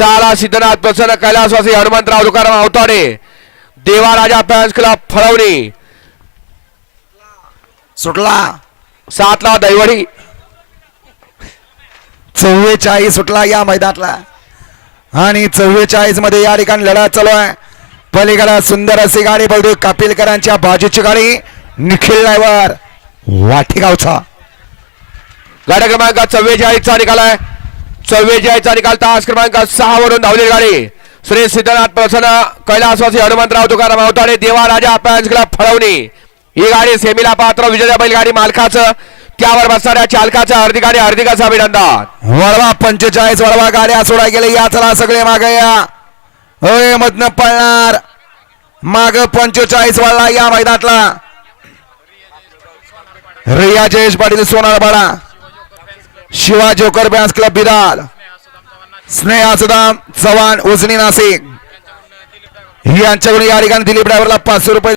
साला सिद्धनाथ प्रसन्न कैलासवासी हनुमंतराव तुकाराम अवताडे देवा राजा फॅन्स क्लब फळवणी सुटला। सातला दैवडी चव्वेचाळीस सुटला या मैदानातला. आणि चव्वेचाळीसमध्ये या ठिकाणी लढा चालू आहे. पलीकडे सुंदर अशी गाडी बघतो कपिलकरांच्या बाजूची गाडी निखिल ड्रायव्हर वाटेगावचा. गाड्या क्रमांक चव्वेचाळीस चा निकाल आहे. चव्वेचाळीसचा निकाल तास क्रमांक सहा वरून धावलेली गाडी. श्री सिद्धनाथ प्रसन्न कैलासवासी हनुमंतराव तुकाराम अवताडे देवा राजा फॅन्स क्लब फळवणी ही गाडी सेमीला पात्र विजय बैलगाडी मालकाचं त्यावर बसणाऱ्या चालकाचा हार्दिक आणि हार्दिकाचं अभिनंदन. वळवा पंचेचाळीस वळवा गाड्या सोडा गेले या चला सगळे मागे या. होय मधनं पळणार. माग पंचेचाळीस वळला या मैदानातला. Riya Jayesh Patil Sonarpada Shiva joker Benz club बिराल. स्नेहा सुदाम चव्हाण उजनी नाशिक यांच्याकडून या ठिकाणी दिलीप ड्रायव्हरला पाचशे रुपये